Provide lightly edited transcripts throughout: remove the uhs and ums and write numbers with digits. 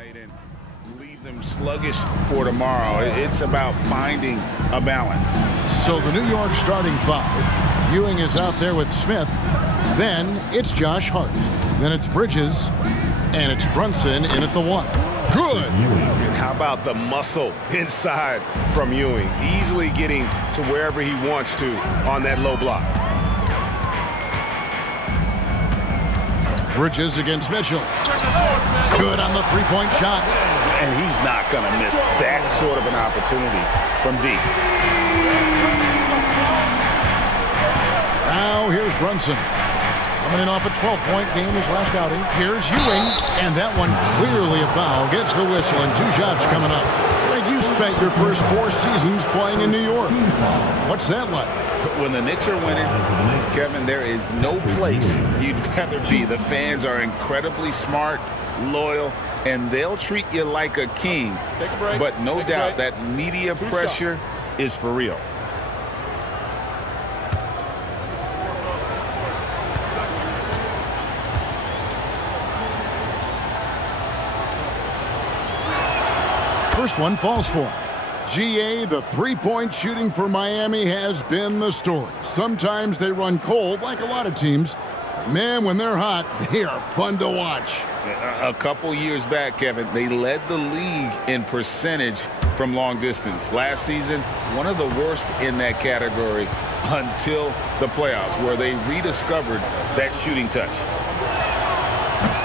tonight and leave them sluggish for tomorrow. It's about finding a balance. So the New York starting five. Ewing is out there with Smith. Then it's Josh Hart. Then it's Bridges. And it's Brunson in at the one. Good. And how about the muscle inside from Ewing? Easily getting to wherever he wants to on that low block. Bridges against Mitchell. Good on the three-point shot. And he's not going to miss that sort of an opportunity from deep. Now here's Brunson. Coming in off a 12-point game his last outing. Here's Ewing. And that one clearly a foul. Gets the whistle and 2 shots coming up. Like you spent your first 4 seasons playing in New York. What's that like? When the Knicks are winning, Kevin, there is no place you'd rather be. The fans are incredibly smart, loyal, and they'll treat you like a king. Take a break. But no doubt that media pressure is for real. First one falls for him. GA, the three-point shooting for Miami has been the story. Sometimes they run cold like a lot of teams. Man, when they're hot, they are fun to watch. A couple years back, Kevin, they led the league in percentage from long distance. Last season, one of the worst in that category until the playoffs, where they rediscovered that shooting touch.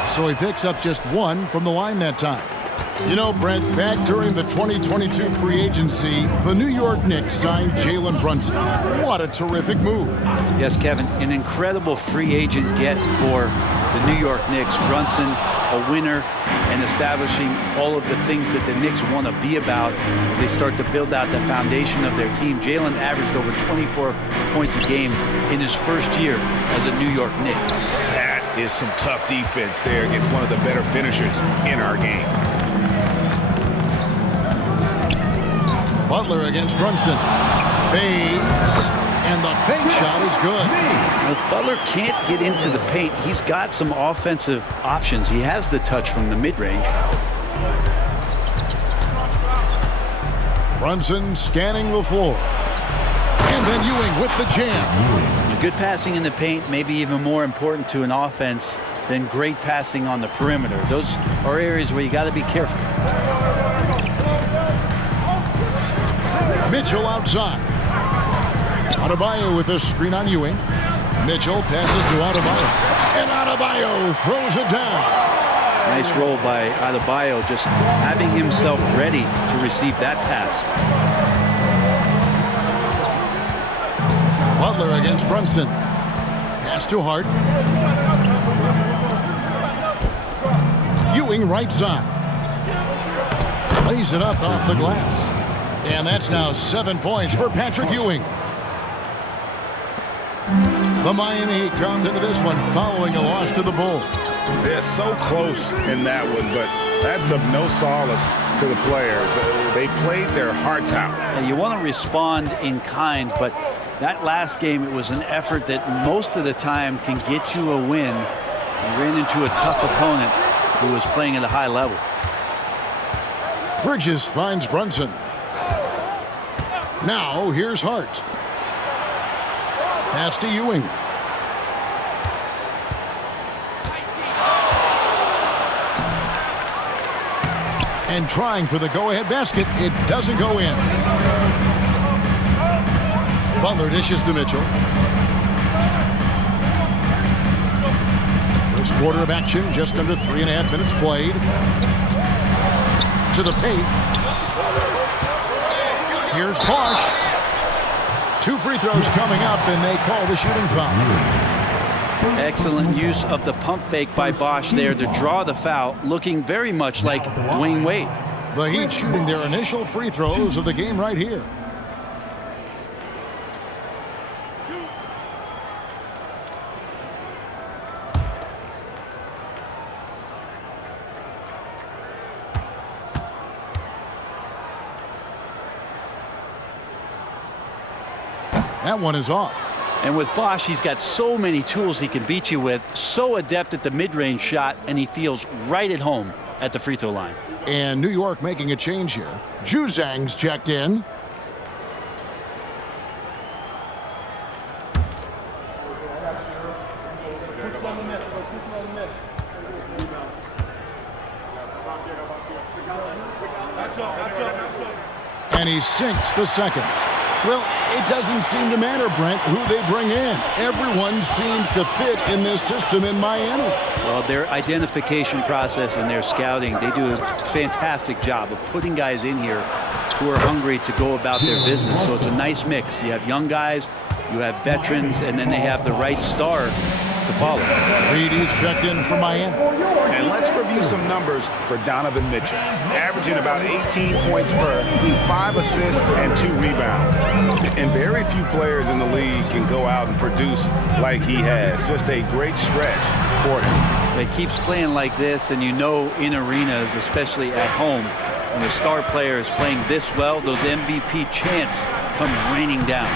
So he picks up just 1 from the line that time. You know, Brent, back during the 2022 free agency, the New York Knicks signed Jalen Brunson. What a terrific move. Yes, Kevin, an incredible free agent get for the New York Knicks. Brunson, a winner, and establishing all of the things that the Knicks want to be about as they start to build out the foundation of their team. Jalen averaged over 24 points a game in his first year as a New York Knick. That is some tough defense there against one of the better finishers in our game. Butler against Brunson. Fades. And the bank shot is good. Well, Butler can't get into the paint. He's got some offensive options. He has the touch from the mid-range. Brunson scanning the floor. And then Ewing with the jam. Good passing in the paint may be even more important to an offense than great passing on the perimeter. Those are areas where you got to be careful. Mitchell outside. Adebayo with a screen on Ewing. Mitchell passes to Adebayo. And Adebayo throws it down. Nice roll by Adebayo, just having himself ready to receive that pass. Butler against Brunson. Pass to Hart. Ewing right side. Lays it up off the glass. And that's now 7 points for Patrick Ewing. The Miami Heat comes into this one following a loss to the Bulls. They're so close in that one, but that's of no solace to the players. They played their hearts out. Now, you want to respond in kind, but that last game, it was an effort that most of the time can get you a win. You ran into a tough opponent who was playing at a high level. Bridges finds Brunson. Now here's Hart. Pass to Ewing. And trying for the go-ahead basket. It doesn't go in. Butler dishes to Mitchell. First quarter of action, just under 3.5 minutes played. To the paint. Here's Bosh. 2 free throws coming up, and they call the shooting foul. Excellent use of the pump fake by Bosh there to draw the foul, looking very much like Dwayne Wade. The Heat shooting their initial free throws of the game right here. That one is off. And with Bosh, he's got so many tools he can beat you with, so adept at the mid-range shot, and he feels right at home at the free throw line. And New York making a change here. Juzang's checked in. And he sinks the second. Well, it doesn't seem to matter, Brent, who they bring in. Everyone seems to fit in this system in Miami. Well, their identification process and their scouting, they do a fantastic job of putting guys in here who are hungry to go about their business. So it's a nice mix. You have young guys, you have veterans, and then they have the right star to follow. Reedy's checked in for Miami. And let's review some numbers for Donovan Mitchell. Averaging about 18 points per, 5 assists, and 2 rebounds. And very few players in the league can go out and produce like he has. Just a great stretch for him. He keeps playing like this, and you know in arenas, especially at home, when the star player is playing this well, those MVP chants come raining down.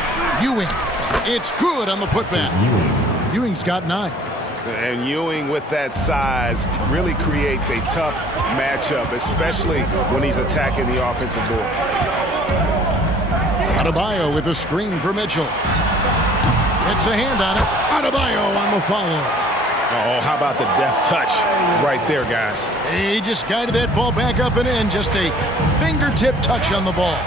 Ewing, it's good on the putback. Ewing's got 9. And Ewing, with that size, really creates a tough matchup, especially when he's attacking the offensive board. Adebayo with a screen for Mitchell. It's a hand on it. Adebayo on the follow. Oh, how about the deft touch right there, guys? He just guided that ball back up and in. Just a fingertip touch on the ball.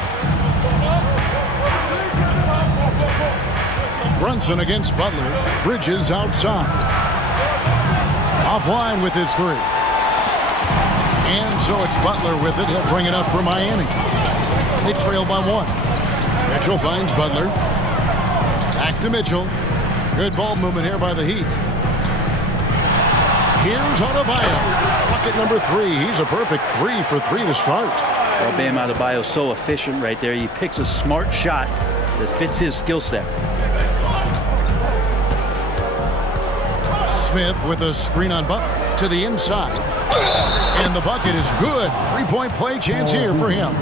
Brunson against Butler. Bridges outside. Offline with his 3. And so it's Butler with it. He'll bring it up for Miami. They trail by 1. Mitchell finds Butler. Back to Mitchell. Good ball movement here by the Heat. Here's Adebayo. Bucket number 3. He's a perfect 3 for 3 to start. Well, Bam Adebayo so efficient right there. He picks a smart shot that fits his skill set. Smith with a screen on Butler to the inside. And the bucket is good. 3-point play chance here for him.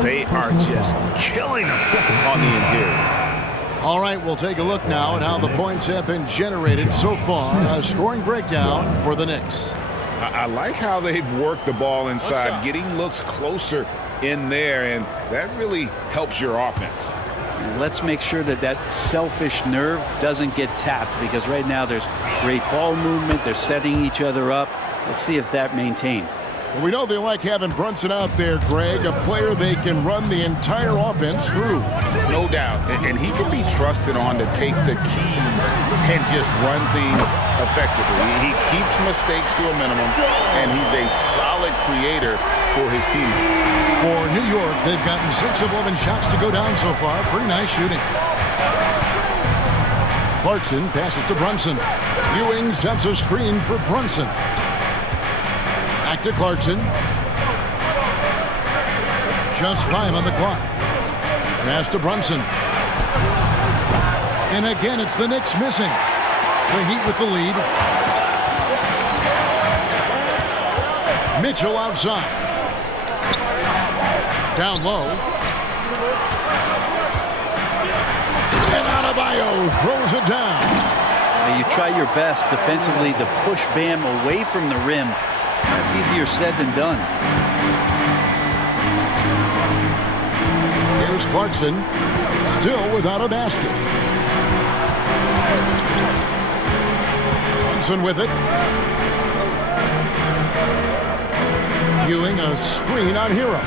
They are just killing him on the interior. All right, we'll take a look now at how the points have been generated so far. A scoring breakdown for the Knicks. I like how they've worked the ball inside, getting looks closer in there, and that really helps your offense. Let's make sure that that selfish nerve doesn't get tapped, because right now there's great ball movement. They're setting each other up. Let's see if that maintains. We know they like having Brunson out there, Greg, a player they can run the entire offense through. No doubt. And he can be trusted on to take the keys and just run things effectively. He keeps mistakes to a minimum, and he's a solid creator for his team. For New York, they've gotten 6 of 11 shots to go down so far. Pretty nice shooting. Clarkson passes to Brunson. Ewing sets a screen for Brunson. Back to Clarkson. Just 5 on the clock. Pass to Brunson. And again, it's the Knicks missing. The Heat with the lead. Mitchell outside. Down low. And Adebayo throws it down. Now you try your best defensively to push Bam away from the rim. That's easier said than done. Here's Clarkson, still without a basket. Brunson with it. Ewing a screen on Hero.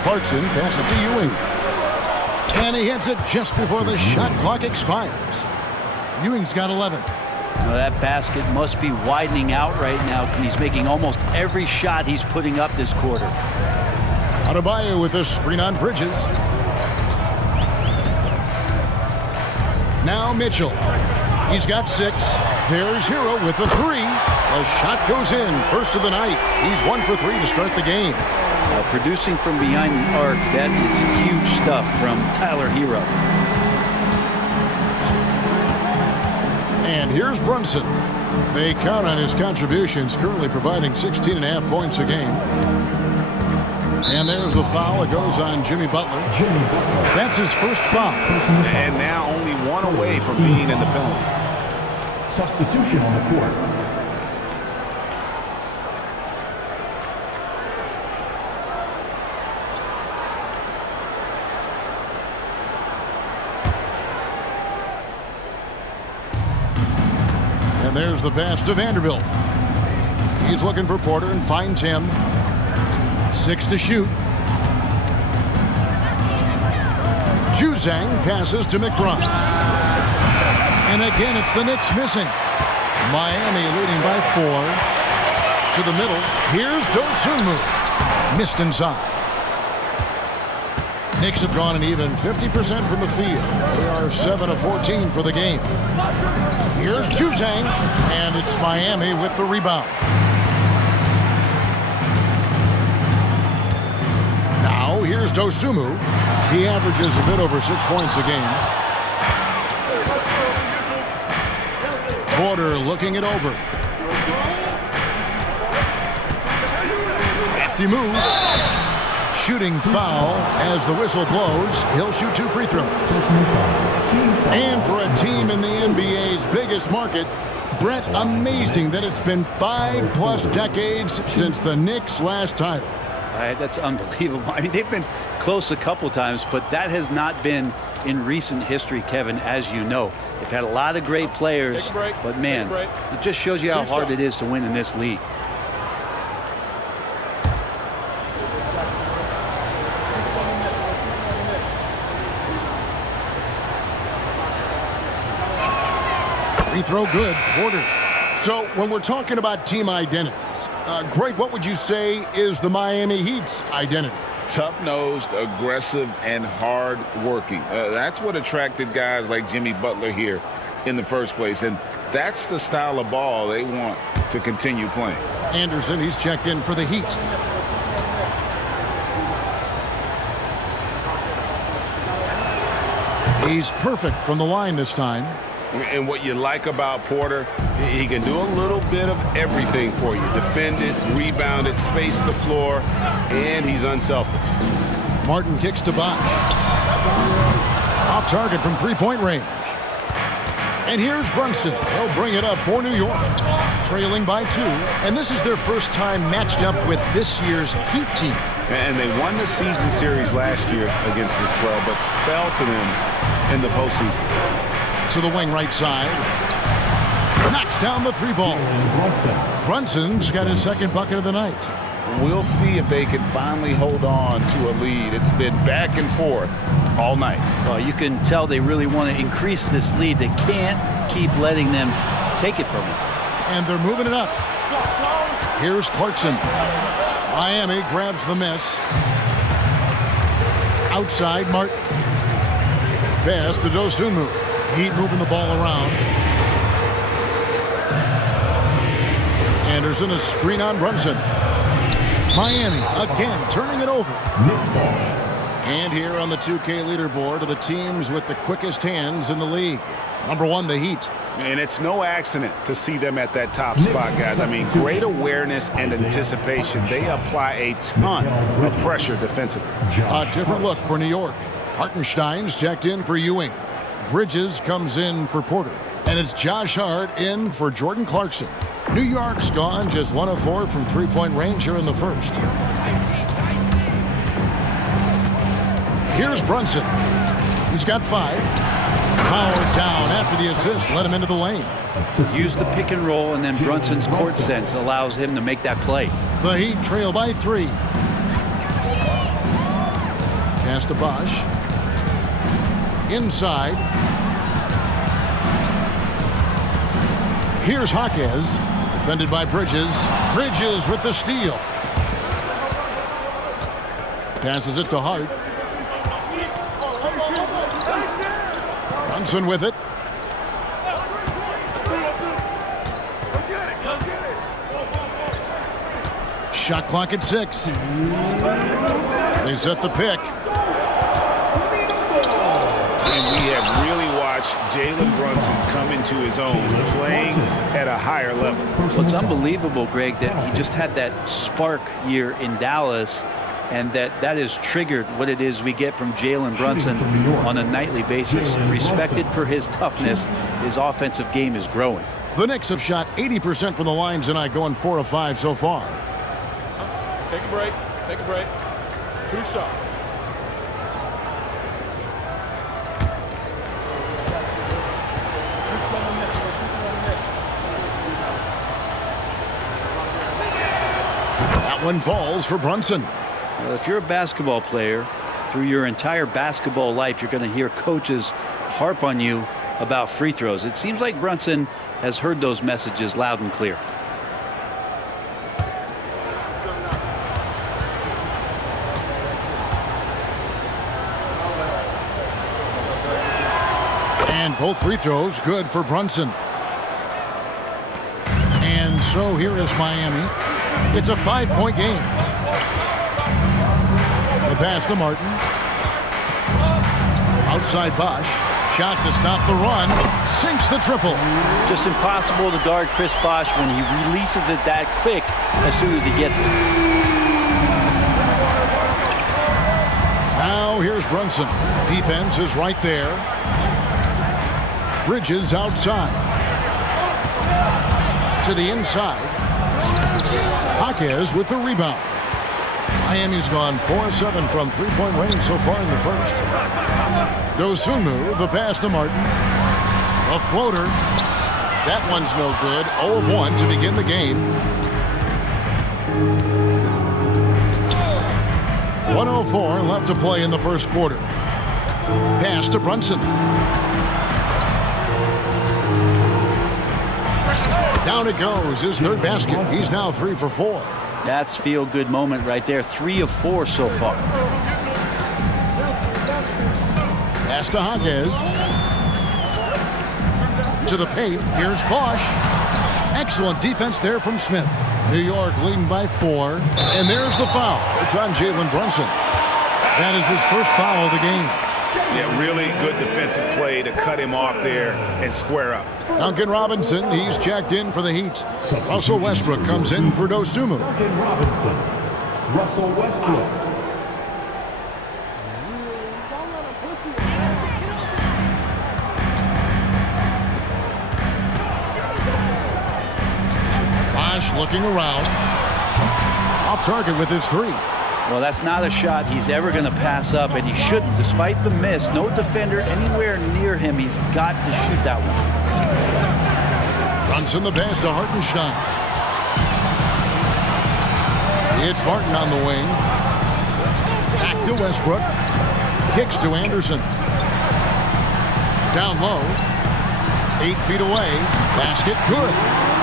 Clarkson passes to Ewing. And he hits it just before the shot clock expires. Ewing's got 11. Well, that basket must be widening out right now, and he's making almost every shot he's putting up this quarter. Adebayo with a screen on Bridges. Now Mitchell. He's got 6. There's Hero with the 3. The shot goes in. First of the night. He's 1 for 3 to start the game. Producing from behind the arc, that is huge stuff from Tyler Hero. And here's Brunson. They count on his contributions, currently providing 16.5 points a game. And there's the foul. It goes on Jimmy Butler. That's his first foul. And now only 1 away from being in the penalty. Substitution on the court. There's the pass to Vanderbilt. He's looking for Porter and finds him. 6 to shoot. Juzang passes to McBride. And again, it's the Knicks missing. Miami leading by 4. To the middle. Here's Dosunmu. Missed inside. Knicks have gone an even 50% from the field. They are 7 of 14 for the game. Here's Juzang, and it's Miami with the rebound. Now here's Dosunmu. He averages a bit over 6 points a game. Porter looking it over. Crafty move. Shooting foul as the whistle blows. He'll shoot 2 free throws. And for a team in the NBA's biggest market, Brett, amazing that it's been 5+ decades since the Knicks' last title. That's unbelievable. I mean, they've been close a couple times, but that has not been in recent history, Kevin, as you know. They've had a lot of great players, but man, it just shows you how hard it is to win in this league. Free throw good, Porter. So when we're talking about team identities, Greg, what would you say is the Miami Heat's identity? Tough-nosed, aggressive, and hard-working. That's what attracted guys like Jimmy Butler here in the first place, and that's the style of ball they want to continue playing. Anderson, he's checked in for the Heat. He's perfect from the line this time. And what you like about Porter, he can do a little bit of everything for you. Defend it, rebound it, space the floor, and he's unselfish. Martin kicks to Bosh. Off target from three-point range. And here's Brunson. He'll bring it up for New York. Trailing by 2. And this is their first time matched up with this year's Heat team. And they won the season series last year against this club, but fell to them in the postseason. To the wing right side. Knocks down the 3-ball. Brunson's got his second bucket of the night. We'll see if they can finally hold on to a lead. It's been back and forth all night. Well, you can tell they really want to increase this lead. They can't keep letting them take it from them. And they're moving it up. Here's Clarkson. Miami grabs the miss. Outside, Martin. Pass to Dosunmu. Heat moving the ball around. Anderson, a screen on Brunson. Miami again turning it over. And here on the 2K leaderboard are the teams with the quickest hands in the league. Number 1, the Heat. And it's no accident to see them at that top spot, guys. I mean, great awareness and anticipation. They apply a ton of pressure defensively. A different look for New York. Hartenstein's checked in for Ewing. Bridges comes in for Porter. And it's Josh Hart in for Jordan Clarkson. New York's gone just 1 of 4 from three-point range here in the first. Here's Brunson. He's got 5. Powered down after the assist. Let him into the lane. Use the pick and roll, and then Brunson's court sense allows him to make that play. The Heat trail by 3. Pass to Bosh. Inside. Here's Jaquez. Defended by Bridges. Bridges with the steal. Passes it to Hart. Brunson with it. Shot clock at 6. They set the pick. And we have really watched Jalen Brunson come into his own, playing at a higher level. Well, it's unbelievable, Greg, that he just had that spark year in Dallas, and that has triggered what it is we get from Jalen Brunson on a nightly basis. Respected for his toughness, his offensive game is growing. The Knicks have shot 80% from the line tonight, going 4 of 5 so far. Take a break. Take a break. 2 shots. That one falls for Brunson. Well, if you're a basketball player, through your entire basketball life, you're going to hear coaches harp on you about free throws. It seems like Brunson has heard those messages loud and clear. And both free throws good for Brunson. And so here is Miami. It's a 5-point game. The pass to Martin. Outside Bosch. Shot to stop the run. Sinks the triple. Just impossible to guard Chris Bosch when he releases it that quick as soon as he gets it. Now here's Brunson. Defense is right there. Bridges outside. To the inside. Jaquez with the rebound. Miami's gone 4-7 from three-point range so far in the first. Dosunmu, the pass to Martin. A floater. That one's no good. 0-1 to begin the game. 1:04 left to play in the first quarter. Pass to Brunson. Down it goes, his third basket. He's now 3 for 4. That's feel-good moment right there. 3 of 4 so far. Pass to Jaquez. To the paint. Here's Bosch. Excellent defense there from Smith. New York leading by 4. And there's the foul. It's on Jalen Brunson. That is his first foul of the game. Yeah, really good defensive play to cut him off there and square up. Duncan Robinson, he's checked in for the Heat. Russell Westbrook comes in for Dosunmu. Duncan Robinson. Russell Westbrook. Bosch looking around. Off target with his 3. Well, that's not a shot he's ever going to pass up, and he shouldn't. Despite the miss, no defender anywhere near him. He's got to shoot that one. Brunson the pass to Hartenstein. It's Martin on the wing. Back to Westbrook. Kicks to Anderson. Down low. 8 feet away. Basket good.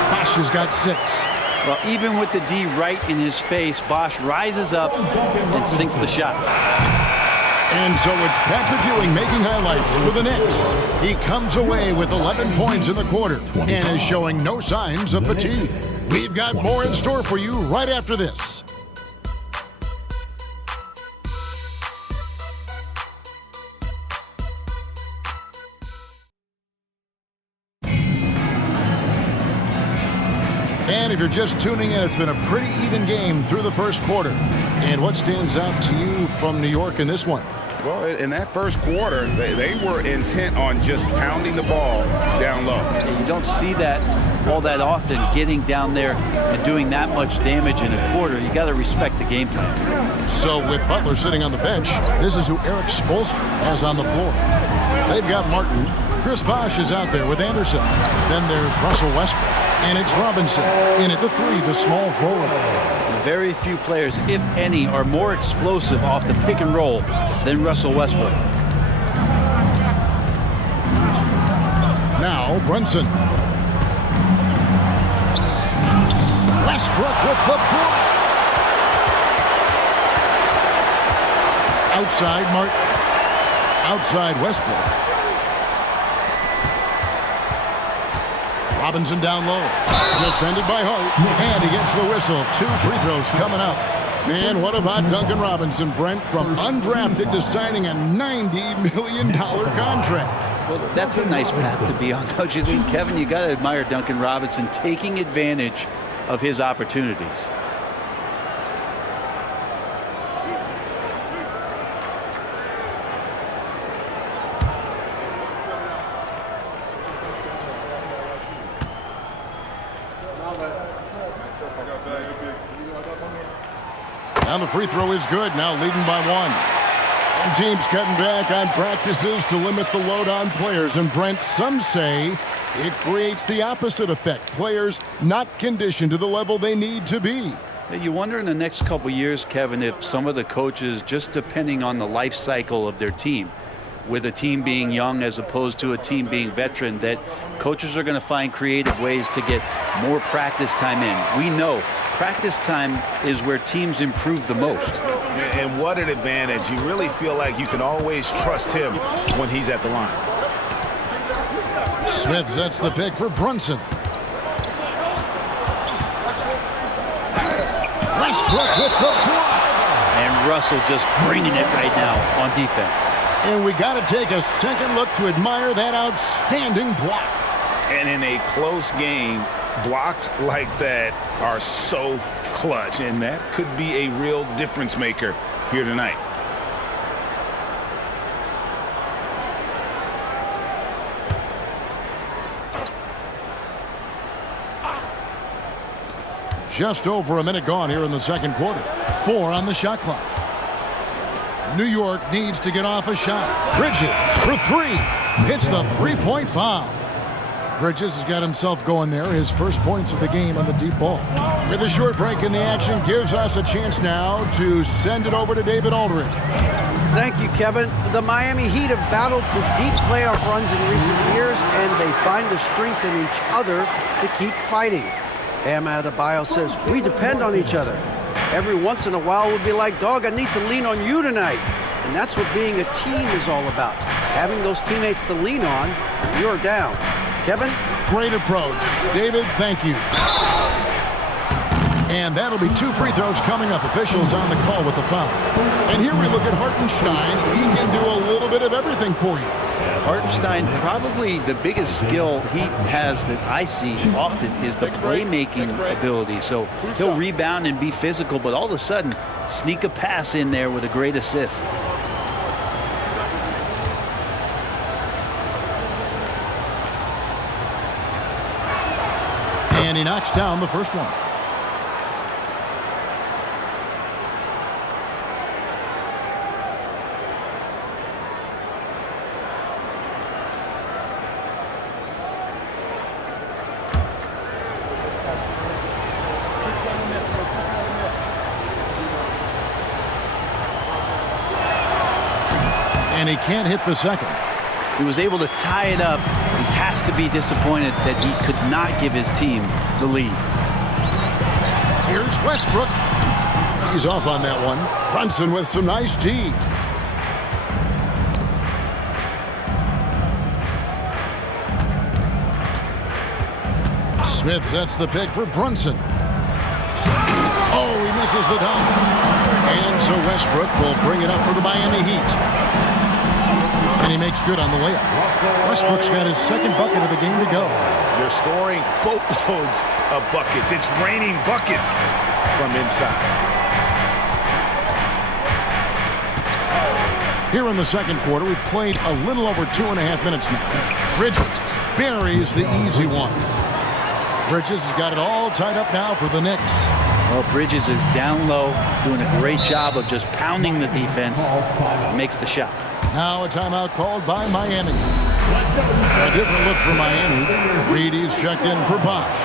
Bosch has got 6. Well, even with the D right in his face, Bosch rises up and sinks the shot. And so it's Patrick Ewing making highlights for the Knicks. He comes away with 11 points in the quarter and is showing no signs of fatigue. We've got more in store for you right after this. And if you're just tuning in, it's been a pretty even game through the first quarter. And what stands out to you from New York in this one? Well, in that first quarter, they were intent on just pounding the ball down low. You don't see that all that often, getting down there and doing that much damage in a quarter. You got to respect the game plan. So with Butler sitting on the bench, this is who Eric Spoelstra has on the floor. They've got Martin. Chris Bosch is out there with Anderson. Then there's Russell Westbrook. And it's Robinson in at the 3, the small forward. Very few players, if any, are more explosive off the pick and roll than Russell Westbrook. Now Brunson. Westbrook with the block. Outside Martin. Outside Westbrook. Robinson down low. Defended by Hart. And he gets the whistle. 2 free throws coming up. Man, what about Duncan Robinson, Brent, from undrafted to signing a $90 million contract? Well, that's a nice path to be on, don't you think, Kevin? You got to admire Duncan Robinson taking advantage of his opportunities. And the free throw is good, now leading by 1. And teams cutting back on practices to limit the load on players. And Brent, some say it creates the opposite effect. Players not conditioned to the level they need to be. You wonder in the next couple years, Kevin, if some of the coaches, just depending on the life cycle of their team, with a team being young as opposed to a team being veteran, that coaches are going to find creative ways to get more practice time in. We know practice time is where teams improve the most. And what an advantage. You really feel like you can always trust him when he's at the line. Smith sets the pick for Brunson. Westbrook with the block. And Russell just bringing it right now on defense. And we got to take a second look to admire that outstanding block. And in a close game, blocks like that are so clutch, and that could be a real difference maker here tonight. Just over a minute gone here in the second quarter. 4 on the shot clock. New York needs to get off a shot. Bridges for 3. Hits the three-point bomb. Bridges has got himself going there. His first points of the game on the deep ball. With a short break in the action, gives us a chance now to send it over to David Aldridge. Thank you, Kevin. The Miami Heat have battled to deep playoff runs in recent years, and they find the strength in each other to keep fighting. Bam Adebayo says, we depend on each other. Every once in a while we'll be like, dog, I need to lean on you tonight. And that's what being a team is all about. Having those teammates to lean on when you're down. Kevin? Great approach. David, thank you. And that'll be 2 free throws coming up. Officials on the call with the foul. And here we look at Hartenstein. He can do a little bit of everything for you. Hartenstein, probably the biggest skill he has that I see often is the playmaking ability. So he'll rebound and be physical, but all of a sudden sneak a pass in there with a great assist. And he knocks down the first one. And he can't hit the second. He was able to tie it up. He has to be disappointed that he could not give his team the lead. Here's Westbrook. He's off on that one. Brunson with some nice D. Smith sets the pick for Brunson. Oh, he misses the dunk. And so Westbrook will bring it up for the Miami Heat. And he makes good on the layup. Westbrook's got his second bucket of the game to go. They're scoring boatloads of buckets. It's raining buckets from inside. Here in the second quarter, we've played a little over 2.5 minutes now. Bridges buries the easy one. Bridges has got it all tied up now for the Knicks. Well, Bridges is down low, doing a great job of just pounding the defense. Makes the shot. Now a timeout called by Miami. A different look for Miami. Reedy's checked in for Bosch.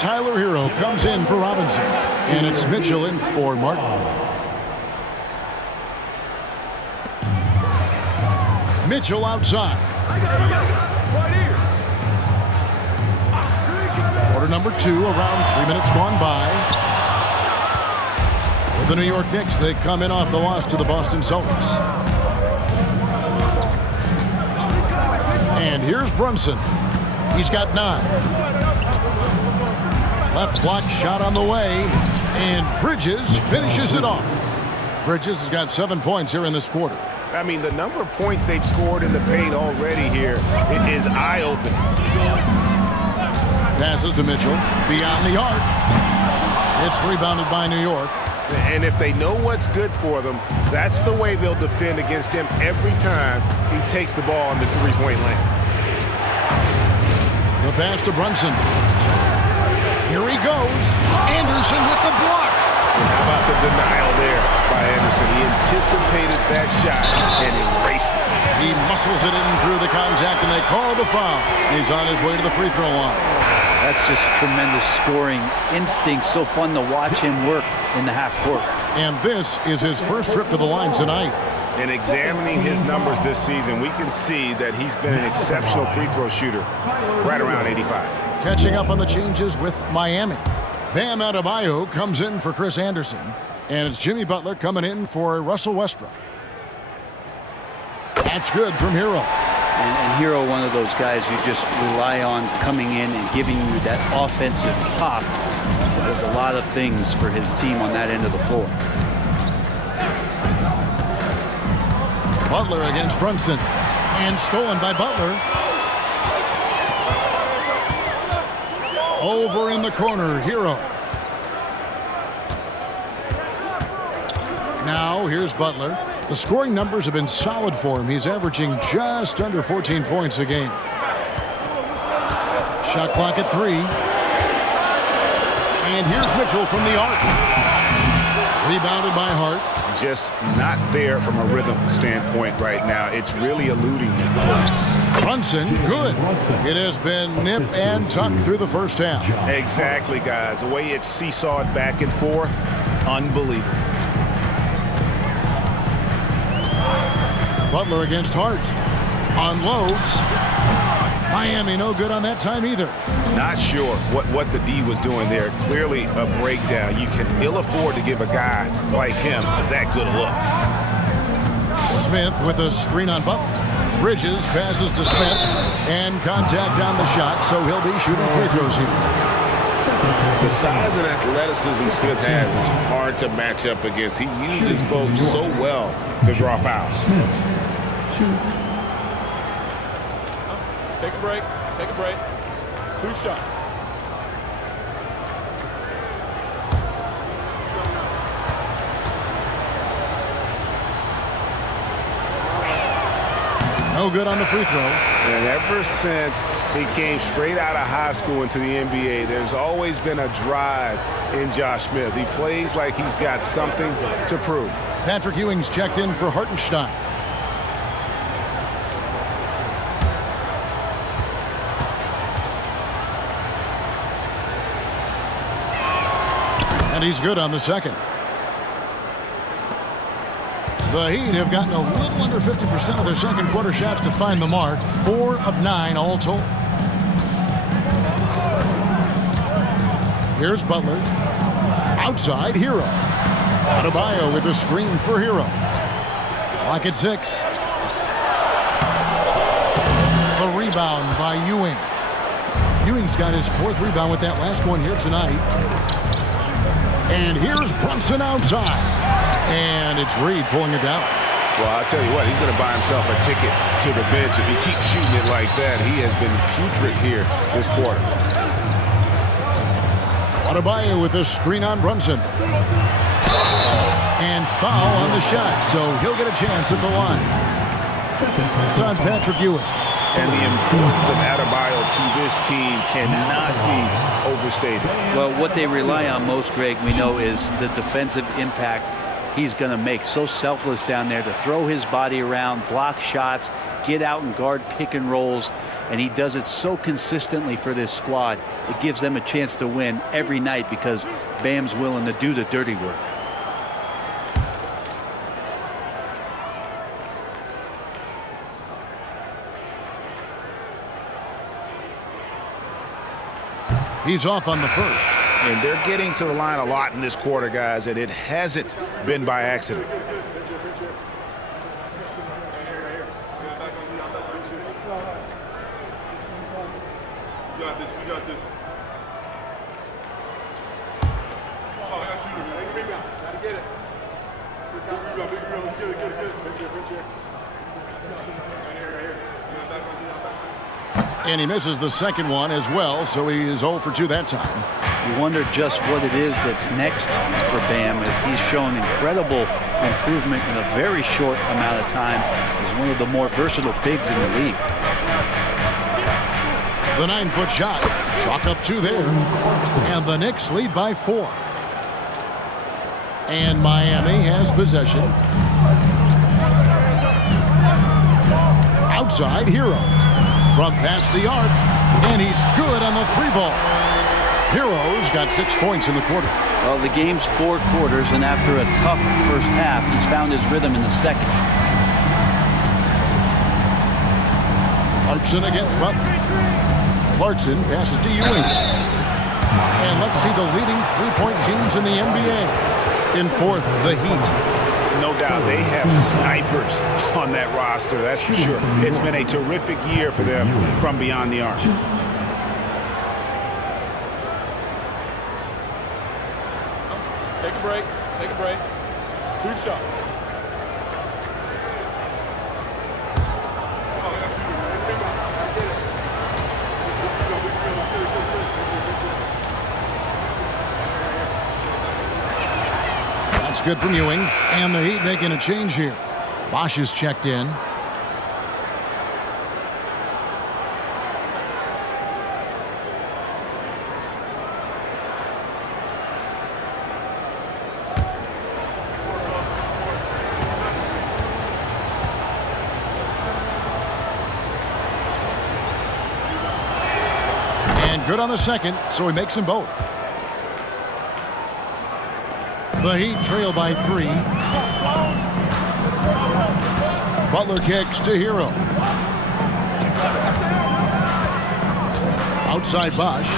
Tyler Hero comes in for Robinson. And it's Mitchell in for Martin. Mitchell outside. Quarter number 2, around 3 minutes gone by. With the New York Knicks, they come in off the loss to the Boston Celtics. And here's Brunson. He's got 9. Left block shot on the way. And Bridges finishes it off. Bridges has got 7 points here in this quarter. I mean, the number of points they've scored in the paint already here is eye-opening. Passes to Mitchell. Beyond the arc. It's rebounded by New York. And if they know what's good for them, that's the way they'll defend against him every time he takes the ball in the three-point lane. The pass to Brunson. Here he goes. Anderson with the block. And how about the denial there by Anderson? He anticipated that shot and erased it. He muscles it in through the contact, and they call the foul. He's on his way to the free throw line. That's just tremendous scoring instinct. So fun to watch him work in the half court. And this is his first trip to the line tonight. And examining his numbers this season, we can see that he's been an exceptional free throw shooter, right around 85. Catching up on the changes with Miami. Bam Adebayo comes in for Chris Anderson. And it's Jimmy Butler coming in for Russell Westbrook. That's good from Hero. And Hero, one of those guys you just rely on coming in and giving you that offensive pop. Does a lot of things for his team on that end of the floor. Butler against Brunson. And stolen by Butler. Over in the corner, Hero. Now, here's Butler. The scoring numbers have been solid for him. He's averaging just under 14 points a game. Shot clock at 3. And here's Mitchell from the arc. Rebounded by Hart. Just not there from a rhythm standpoint right now. It's really eluding him. Brunson, good. It has been nip and tuck through the first half. Exactly, guys. The way it's seesawed back and forth, unbelievable. Butler against Hart. Unloads. Miami no good on that time either. Not sure what the D was doing there. Clearly a breakdown. You can ill afford to give a guy like him that good a look. Smith with a screen on Butler. Bridges passes to Smith. And contact on the shot, so he'll be shooting free throws here. The size and athleticism Smith has is hard to match up against. He uses both so well to draw fouls. Take a break. Take a break. 2 shots. No good on the free throw. And ever since he came straight out of high school into the NBA, there's always been a drive in Josh Smith. He plays like he's got something to prove. Patrick Ewing's checked in for Hartenstein. And he's good on the second. The Heat have gotten a little under 50% of their second quarter shots to find the mark. 4 of 9 all told. Here's Butler. Outside, Hero. Adebayo with a screen for Hero. Clock at 6. The rebound by Ewing. Ewing's got his 4th rebound with that last one here tonight. And here's Brunson outside. And it's Reed pulling it down. Well, I'll tell you what, he's going to buy himself a ticket to the bench. If he keeps shooting it like that, he has been putrid here this quarter. Adebayo with a screen on Brunson. And foul on the shot, so he'll get a chance at the line. It's on Patrick Ewing. And the importance of Adebayo to this team cannot be overstated. Well, what they rely on most, Greg, we know, is the defensive impact he's going to make. So selfless down there to throw his body around, block shots, get out and guard pick and rolls. And he does it so consistently for this squad. It gives them a chance to win every night because Bam's willing to do the dirty work. He's off on the first. And they're getting to the line a lot in this quarter, guys, and it hasn't been by accident. You got this. We got this. Oh, I got to shoot it. Big rebound. Got to get it. Big rebound. Big rebound. Let's get it. Get it. Get it. Right here. Right here. And he misses the second one as well, so he is 0 for 2 that time. You wonder just what it is that's next for Bam, as he's shown incredible improvement in a very short amount of time. He's one of the more versatile bigs in the league. The 9-foot shot. Chalk up 2 there. And the Knicks lead by 4. And Miami has possession. Outside, Hero. From past the arc. And he's good on the 3 ball. Heroes got 6 points in the quarter. Well, the game's 4 quarters, and after a tough first half, he's found his rhythm in the second. Clarkson against Butler. Clarkson passes to Ewing. And let's see the leading three-point teams in the NBA. In fourth, the Heat. No doubt they have snipers on that roster, that's for sure. It's been a terrific year for them from beyond the arc. Take a break. Take a break. 2 shots. That's good from Ewing. And the Heat making a change here. Bosch is checked in. And good on the second, so he makes them both. The Heat trail by 3. Butler kicks to Hero. Outside Bosch.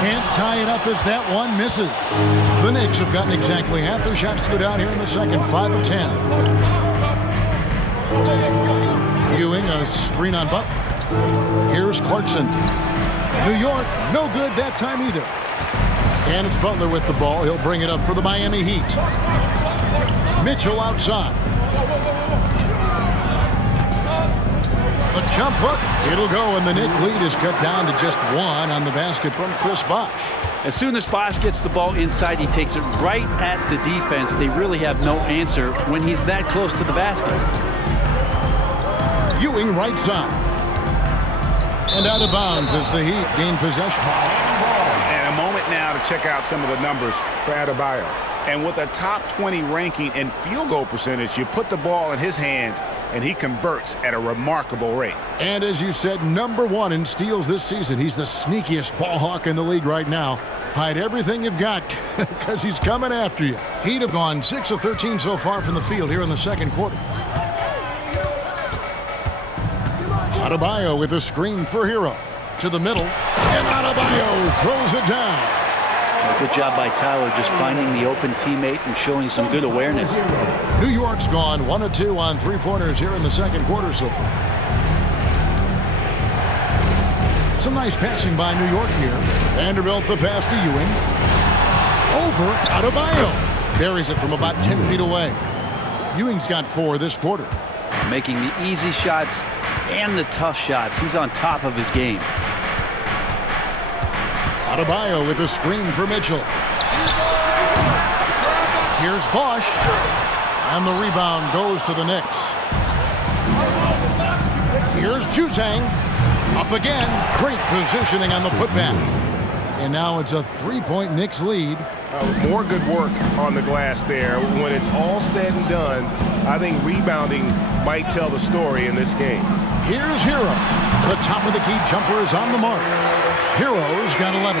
Can't tie it up as that one misses. The Knicks have gotten exactly half their shots to go down here in the second, 5 of 10. Ewing, a screen on Butler. Here's Clarkson. New York, no good that time either. And it's Butler with the ball. He'll bring it up for the Miami Heat. Mitchell outside. The jump hook. It'll go, and the Knick lead is cut down to just 1 on the basket from Chris Bosch. As soon as Bosch gets the ball inside, he takes it right at the defense. They really have no answer when he's that close to the basket. Ewing right side. And out of bounds as the Heat gain possession. And a moment now to check out some of the numbers for Adebayo. And with a top 20 ranking in field goal percentage, you put the ball in his hands and he converts at a remarkable rate. And as you said, #1 in steals this season. He's the sneakiest ball hawk in the league right now. Hide everything you've got because he's coming after you. Heat have gone 6 of 13 so far from the field here in the second quarter. Adebayo with a screen for Hero. To the middle. And Adebayo throws it down. Good job by Tyler just finding the open teammate and showing some good awareness. New York's gone 1 of 2 on three-pointers here in the second quarter so far. Some nice passing by New York here. Vanderbilt the pass to Ewing. Over Adebayo. Buries it from about 10 feet away. Ewing's got 4 this quarter. Making the easy shots and the tough shots. He's on top of his game. Adebayo with a screen for Mitchell. Here's Bosch. And the rebound goes to the Knicks. Here's Juzang. Up again. Great positioning on the putback. And now it's a 3-point Knicks lead. More good work on the glass there. When it's all said and done, I think rebounding might tell the story in this game. Here's Hero. The top of the key jumper is on the mark. Hero's got 11.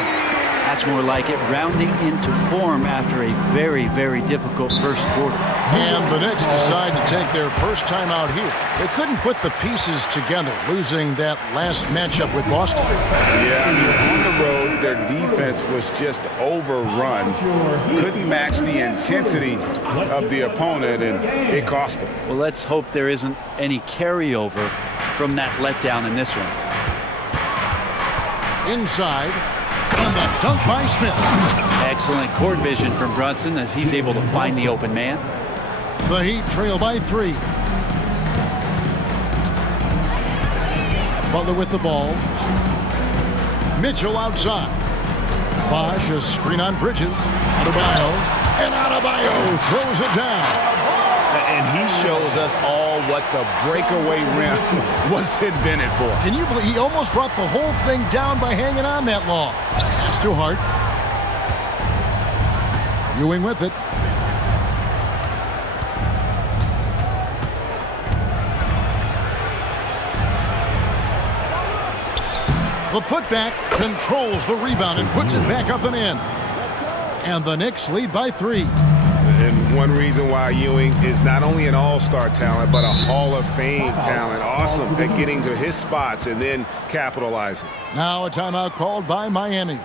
That's more like it, rounding into form after a very, very difficult first quarter. And the Knicks decide to take their first time out here. They couldn't put the pieces together, losing that last matchup with Boston. Yeah, on the road, their defense was just overrun. Couldn't match the intensity of the opponent, and it cost them. Well, let's hope there isn't any carryover from that letdown in this one. Inside, and the dunk by Smith. Excellent court vision from Brunson as he's able to find the open man. The Heat trail by 3. Butler with the ball. Mitchell outside. Bosch, a screen on Bridges. Adebayo. And Adebayo throws it down. And he shows us all what the breakaway rim was invented for. Can you believe he almost brought the whole thing down by hanging on that long? Pass to Hart. Ewing with it. The putback controls the rebound and puts it back up and in. And the Knicks lead by 3. And one reason why Ewing is not only an all-star talent, but a Hall of Fame talent. Awesome at getting to his spots and then capitalizing. Now a timeout called by Miami.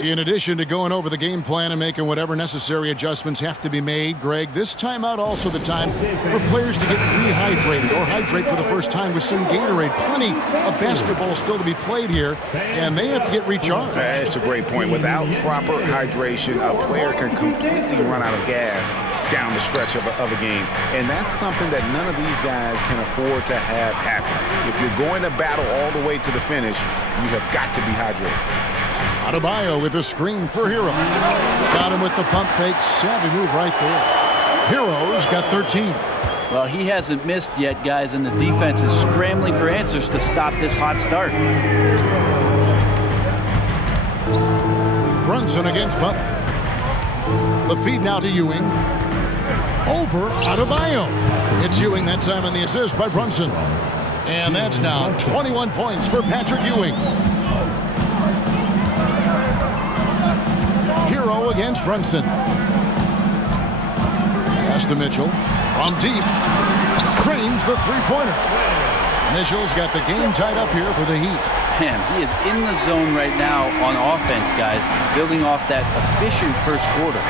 In addition to going over the game plan and making whatever necessary adjustments have to be made, Greg, this timeout also the time for players to get rehydrated or hydrate for the first time with some Gatorade. Plenty of basketball still to be played here, and they have to get recharged. That's a great point. Without proper hydration, a player can completely run out of gas down the stretch of a game. And that's something that none of these guys can afford to have happen. If you're going to battle all the way to the finish, you have got to be hydrated. Adebayo with a screen for Hero. Got him with the pump fake. Savvy move right there. Hero's got 13. Well, he hasn't missed yet, guys, and the defense is scrambling for answers to stop this hot start. Brunson against Butler. The feed now to Ewing. Over Adebayo. It's Ewing that time on the assist by Brunson. And that's now 21 points for Patrick Ewing. Hero against Brunson. Pass to Mitchell. From deep. Cranes the three-pointer. Mitchell's got the game tied up here for the Heat. Man, he is in the zone right now on offense, guys, building off that efficient first quarter.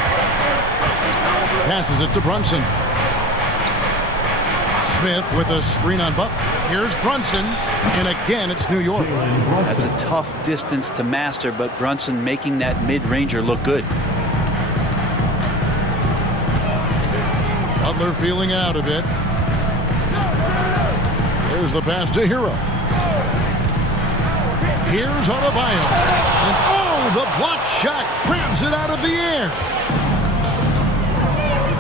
Passes it to Brunson. Smith with a screen on Butler. Here's Brunson, and again it's New York. That's a tough distance to master, but Brunson making that mid-ranger look good. Butler feeling it out a bit. Here's the pass to Hero. Here's Adebayo. And oh, the block shot grabs it out of the air.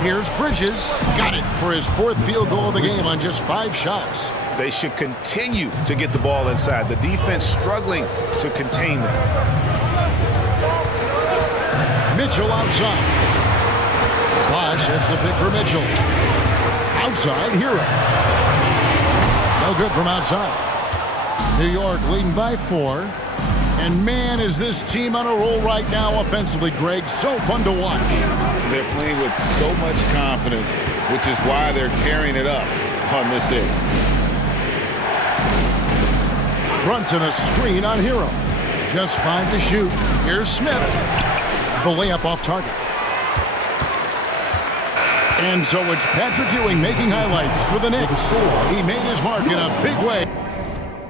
Here's Bridges. Got it for his 4th field goal of the game on just 5 shots. They should continue to get the ball inside. The defense struggling to contain them. Mitchell outside. Bosch hits the pick for Mitchell. Outside, Hero. No good from outside. New York leading by 4. And man, is this team on a roll right now offensively, Greg. So fun to watch. They're playing with so much confidence, which is why they're tearing it up on this end. Brunson a screen on Hero. Just 5 to shoot. Here's Smith. The layup off target. And so it's Patrick Ewing making highlights for the Knicks. He made his mark in a big way.